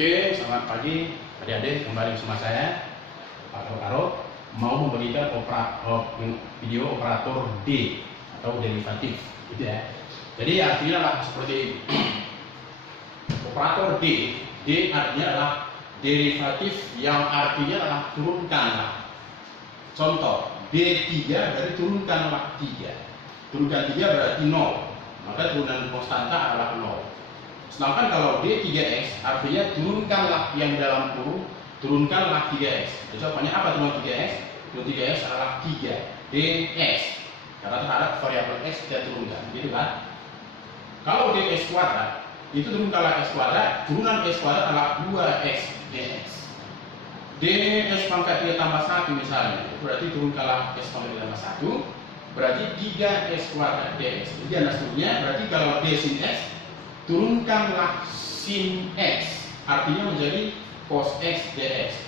Oke, selamat pagi adik-adik, kembali bersama saya Pak Karo mau membagikan video operator D atau derivatif gitu ya. Jadi artinya adalah seperti ini. Operator D artinya adalah derivatif yang artinya adalah turunkanlah. Contoh, D3 berarti turunkanlah 3. Turunkan 3 berarti 0. Maka turunan konstanta adalah 0. Sedangkan kalau D3x artinya turunkanlah yang dalam kurung, turunkanlah 3x. Jawabannya apa turun 3x? Turun 3x adalah 3 dx. Karena terhadap variabel x kita turunkan, gitu kan? Kalau dx kuadrat itu turunkanlah x kuadrat, turunan x kuadrat adalah 2x dx. Dx pangkat 3 tambah 1 misalnya, berarti turunkanlah x pangkat 3 tambah 1, berarti 3x kuadrat dx. Jadi anda seterusnya, berarti kalau d sin x, turunkanlah sin x, artinya menjadi cos x dx.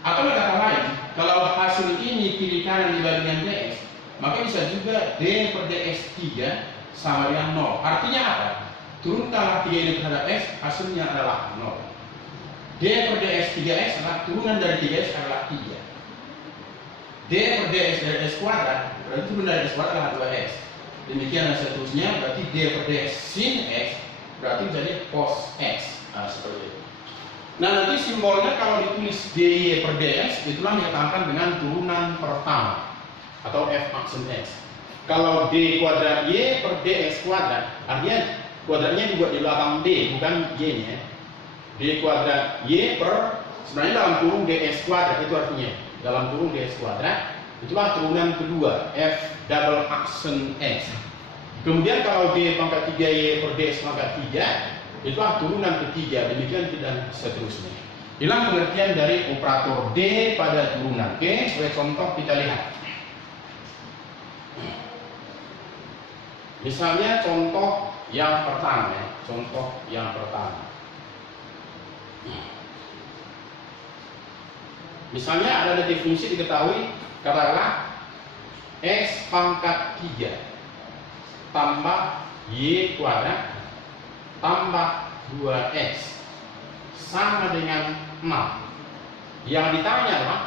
Atau kata lain, kalau hasil ini kiri kanan dibagi dengan dx, maka bisa juga d per dx 3 sama dengan 0. Artinya apa? Turunkanlah 3 ini terhadap x, hasilnya adalah 0. D per dx 3x adalah turunan dari 3x adalah 3. D per dx dari x kuadrat, berarti turunan dari x kuadrat adalah 2x. Demikian dan seterusnya, berarti d per dx sin x berarti menjadi cos x. Nah, seperti itu. Nah, nanti simbolnya kalau ditulis dy per dx, itulah dikatakan dengan turunan pertama atau f aksen x. Kalau d kuadrat y per dx kuadrat, artinya kuadratnya dibuat di belakang d, bukan y nya. D kuadrat y per, sebenarnya dalam kurung dx kuadrat, itu artinya dalam kurung dx kuadrat, itulah turunan kedua f double aksen x. Kemudian kalau d pangkat 3y per dx pangkat 3, itulah turunan ketiga, demikian dan seterusnya. Inilah pengertian dari operator d pada turunan. Oke, sebagai contoh kita lihat. Misalnya contoh yang pertama, contoh yang pertama. Misalnya ada definisi diketahui, katakanlah x pangkat 3 tambah y kuadrat tambah 2x sama dengan 6. Yang ditanya adalah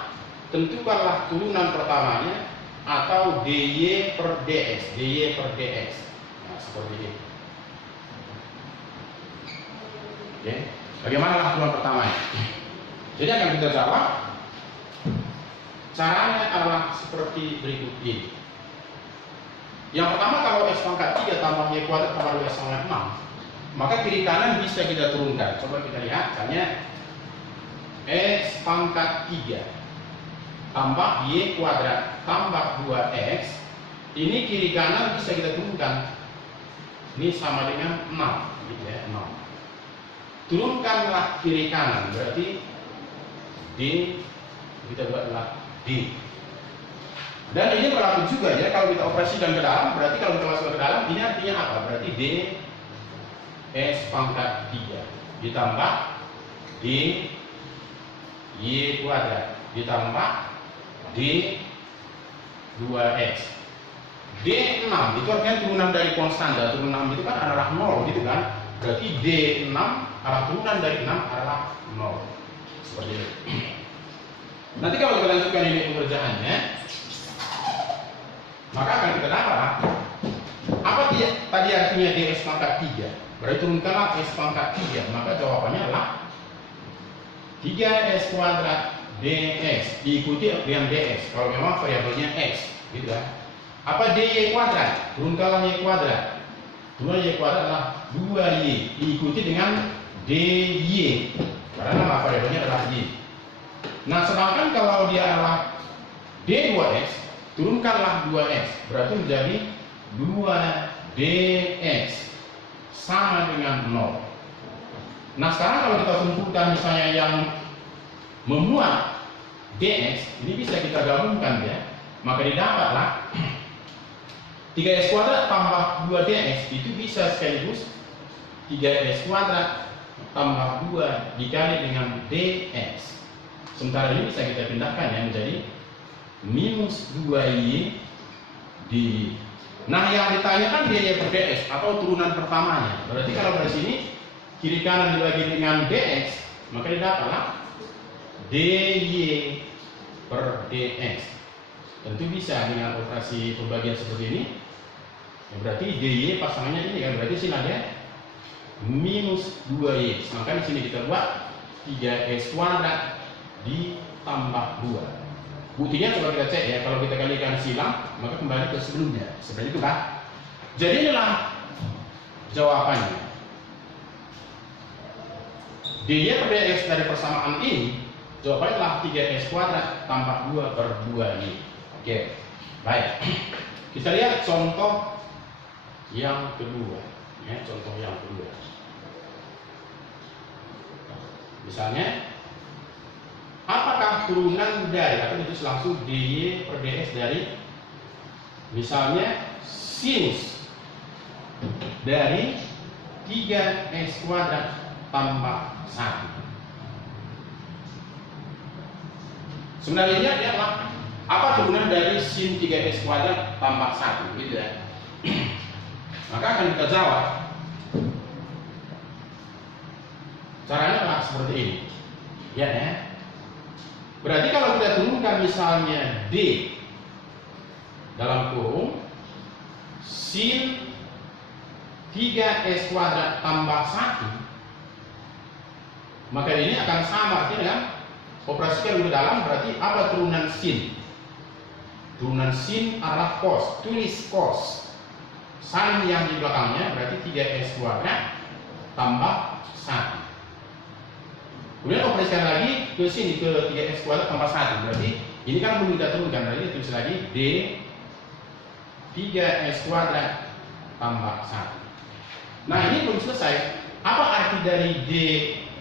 tentukanlah turunan pertamanya atau dy per dx, dy per dx. Nah, seperti ini. Oke, bagaimana turunan pertamanya? Jadi akan kita jawab. Caranya adalah seperti berikut ini. Yang pertama, kalau x pangkat 3 tambah y kuadrat tambah 2x sama 6, maka kiri kanan bisa kita turunkan. Coba kita lihat, misalnya x pangkat 3 tambah y kuadrat tambah 2x, ini kiri kanan bisa kita turunkan. Ini sama dengan 6, gitu ya, 6. Turunkanlah kiri kanan, berarti d kita buatlah d. Dan ini berlaku juga ya, kalau kita operasikan ke dalam, berarti kalau kita masuk ke dalam, ini artinya apa? Berarti d x pangkat 3 ditambah d y kuadrat ditambah d 2x. D 6 itu artinya turunan dari konstanta. Turunan 6 itu kan adalah 0 gitu kan. Berarti d 6 adalah turunan dari 6 adalah 0. Seperti itu. Nanti kalau kita lanjutkan ini pengerjaannya, maka akan kita dapat apa tadi artinya dx pangkat 3? Berarti turunkanlah x pangkat 3, maka jawabannya adalah 3x kuadrat dx diikuti dengan dx kalau memang variabelnya x, gitu kan. Apa dy kuadrat? Turunkanlah y kuadrat. Turunan y kuadrat adalah 2y diikuti dengan dy karena nama variabelnya adalah y. Nah, sedangkan kalau dia adalah d2x, turunkanlah 2x, berarti menjadi 2dx sama dengan 0. Nah, sekarang kalau kita simpulkan misalnya yang memuat dx, ini bisa kita gabungkan ya, maka didapatlah 3x kuadrat tambah 2dx itu bisa sekaligus 3x kuadrat tambah 2 dikali dengan dx. Sementara ini bisa kita pindahkan ya menjadi minus 2y di. Nah, yang ditanyakan dy per dx atau turunan pertamanya. Berarti kalau dari sini kiri kanan dibagi dengan dx, maka didapatlah dy per dx. Tentu bisa dengan operasi pembagian seperti ini. Ya, berarti dy pasangannya ini kan, berarti sini ada minus 2y. Maka di sini kita buat 3x kuadrat ditambah 2. Buktinya coba kita cek ya, kalau kita kalikan silang maka kembali ke sebelumnya. Seperti itu kan? Jadi inilah jawabannya. dy per dx dari persamaan ini jawabannya adalah 3x kuadrat tambah 2 per 2y. Oke, baik. Kita lihat contoh yang kedua. Ya, contoh yang kedua. Misalnya, apakah turunan dari, atau itu langsung dy per dx dari, misalnya sinus dari 3x kuadrat tambah 1. Sebenarnya ini adalah apa turunan dari sin 3x kuadrat tambah 1, gitu ya. Maka akan kita jawab. Caranya adalah seperti ini. Ya, ya. Berarti kalau kita turunkan misalnya d dalam kurung sin 3x kuadrat tambah 1, maka ini akan sama dengan operasikan ke dalam. Berarti apa turunan sin? Turunan sin adalah cos, tulis cos. Sin yang di belakangnya berarti 3x kuadrat tambah 1. Kemudian operasikan lagi ke sini ke 3x kuadrat tambah 1. Berarti ini kan belum kita turunkan, berarti tulis lagi d 3x kuadrat tambah 1. Nah, ini belum selesai. Apa arti dari d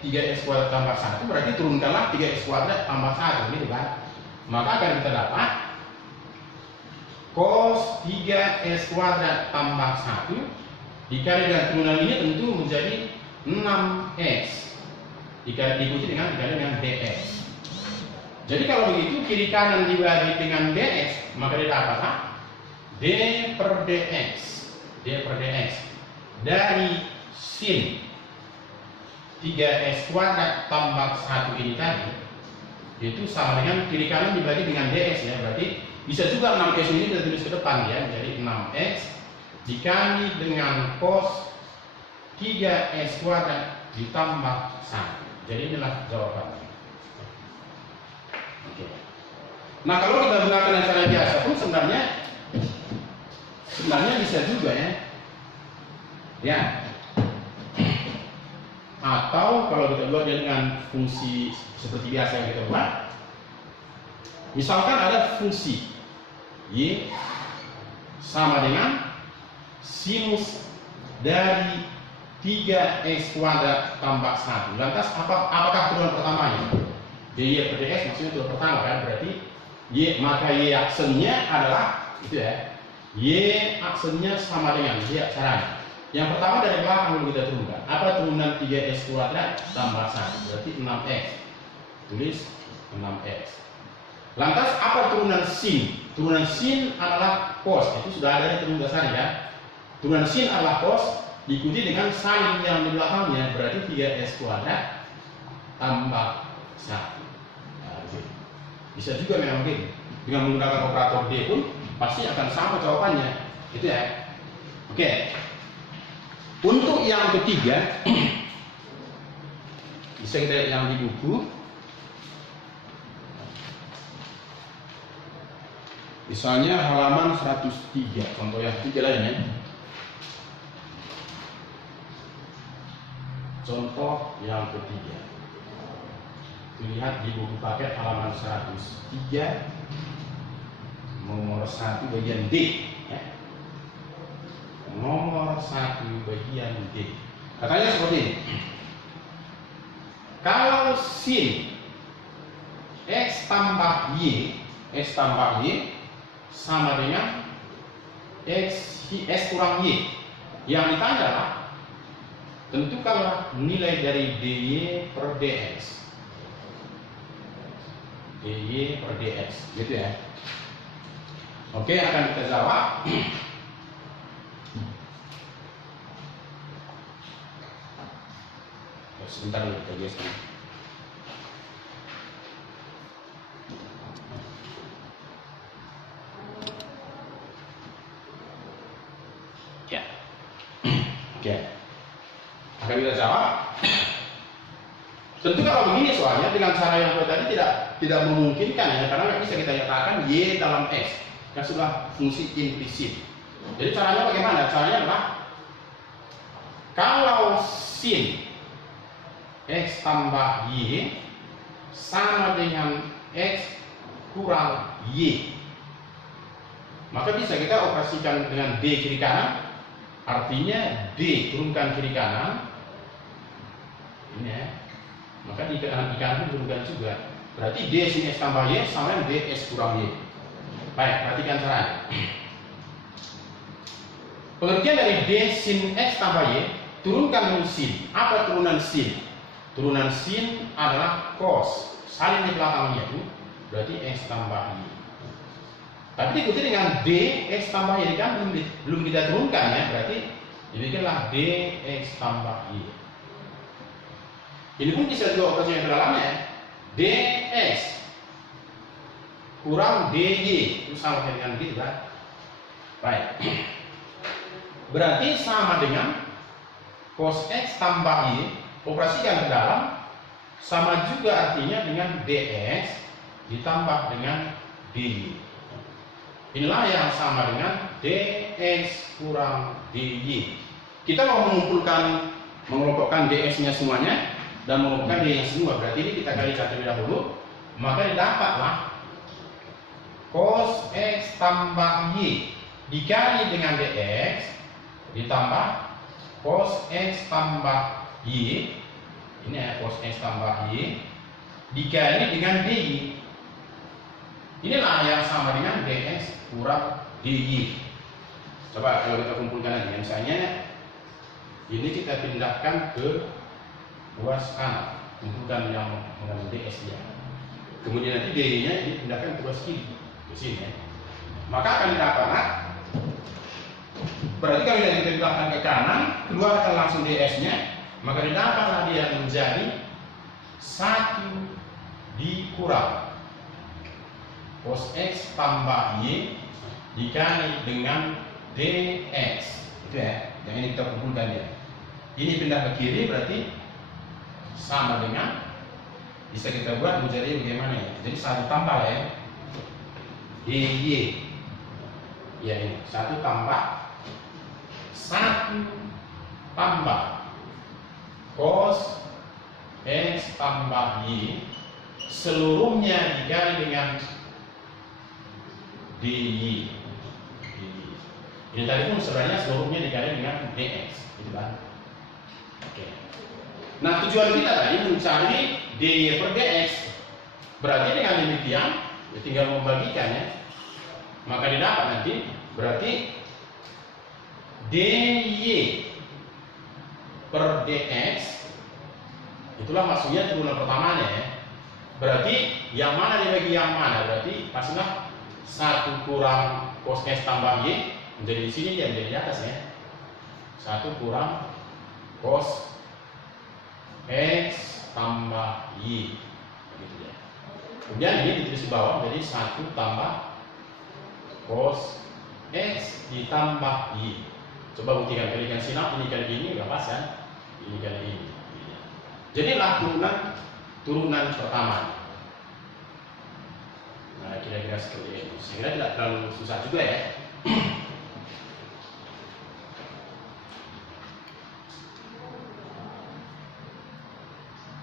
3x kuadrat tambah 1? Berarti turunkanlah 3x kuadrat tambah 1, gitu kan? Maka akan kita dapat cos 3x kuadrat tambah 1 dikali dengan turunan ini tentu menjadi 6x diikuti dengan dikali dengan dx. Jadi kalau begitu kiri kanan dibagi dengan dx, maka didapatlah d per dx dari sin 3x kuadrat tambah 1 ini tadi, itu sama dengan kiri kanan dibagi dengan dx ya. Berarti bisa juga 6x ini kita tulis ke depan ya, menjadi 6x dikali dengan cos 3x kuadrat ditambah 1. Jadi inilah jawabannya. Oke. Nah, kalau kita gunakan cara biasa pun sebenarnya bisa juga ya. Ya. Atau kalau kita buat dengan fungsi seperti biasa yang kita buat, misalkan ada fungsi y sama dengan sinus dari 3x kuadrat tambah 1. Lantas apakah turunan pertamanya? dy per dx maksudnya turunan pertama kan, berarti maka y aksennya adalah itu ya. Y aksennya sama dengan y caranya. Yang pertama dari belakang dulu kita turunkan. Apa turunan 3x kuadrat tambah 1? Berarti 6x. Tulis 6x. Lantas apa turunan sin? Turunan sin adalah cos. Itu sudah ada di turun dasar ya. Turunan sin adalah cos diikuti dengan sin yang di belakangnya, berarti 3x kuadrat tambah 1. Nah, bisa juga memang gitu. Dengan menggunakan operator D pun pasti akan sama jawabannya. Itu ya. Oke. Untuk yang ketiga, bisa kita lihat yang di buku. Misalnya halaman 103, contoh yang ketiga lainnya. Contoh yang ketiga, lihat di buku paket halaman 103 nomor 1 bagian D ya. Nomor 1 bagian D katanya seperti ini. Kalau sin x tambah y sama dengan x kurang y, yang ditanya adalah tentukanlah nilai dari dy per dx. dy per dx, gitu ya. Oke, akan kita jawab. Sebentar kita geser. Ya. Akan kita jawab. Tentu kalau begini soalnya dengan cara yang tadi tidak memungkinkan ya, karena nggak bisa kita nyatakan y dalam x, yang sudah fungsi implisit. Jadi caranya bagaimana? Caranya adalah kalau sin x tambah y sama dengan x kurang y, maka bisa kita operasikan dengan d kiri kanan, artinya d turunkan kiri kanan ini ya, maka di kanan turunkan juga, berarti d sin x tambah y sama dengan d x kurang y. Baik, perhatikan caranya. Pengertian dari d sin x tambah y, turunkan dulu sin. Apa turunan sin? Turunan sin adalah cos, salin di belakangnya itu berarti x tambah y. Tapi diikuti dengan d x tambah y kan belum kita turunkan ya, berarti dibikinlah d x tambah y. Ini pun bisa juga operasi yang dalamnya ya. dx kurang dy itu sama dengan gitu kan. Baik. Berarti sama dengan cos x tambah y, operasikan ke dalam, sama juga artinya dengan dx ditambah dengan dy. Inilah yang sama dengan dx kurang dy. Kita mau mengelompokkan dx-nya semuanya dan mengelompokkan dy-nya semua. Berarti ini kita kali satu terlebih dahulu, maka didapatlah cos x tambah y dikali dengan dx ditambah cos x tambah y, ini ya cos x tambah y dikali dengan dy. Inilah yang sama dengan dx kurang dy. Coba kalau kita kumpulkan lagi, misalnya ini kita pindahkan ke ruas kanan, kumpulkan yang dengan ds ya. Kemudian nanti dy-nya dipindahkan ke ruas kiri, ke sini ya. Maka akan didapatlah, berarti kalau kita pindahkan ke kanan, keluarkan langsung ds-nya, maka didapatlah dia menjadi 1 dikurang cos x tambah y dikali dengan dx. Itu ya, yang ini kita kumpulkan ya. Ini pindah ke kiri berarti sama dengan, bisa kita buat menjadi bagaimana ya? Jadi 1 tambah ya dy. Ya ini 1 tambah cos x tambah y seluruhnya dikali dengan dy. Ini tadi pun sebenarnya seluruhnya dikali dengan dx, gitu kan? Oke. Nah, tujuan kita tadi mencari dy per dx. Berarti dengan demikian, ya tinggal membagikannya, maka didapat nanti berarti dy per dx, itulah maksudnya turunan pertamanya ya. Berarti yang mana dibagi yang mana? Berarti pastilah 1 kurang cos x tambah y menjadi di sini, dia menjadi di atas ya. 1 kurang cos x tambah y, begitu ya. Kemudian ini ditulis di bawah menjadi 1 tambah cos x ditambah y. Coba buktikan, kalikan sinap, ini kali ini nggak pas kan? Ini kali ini. Jadilah turunan pertama. Nah, kira-kira seperti ini. Saya kira tidak terlalu susah juga ya.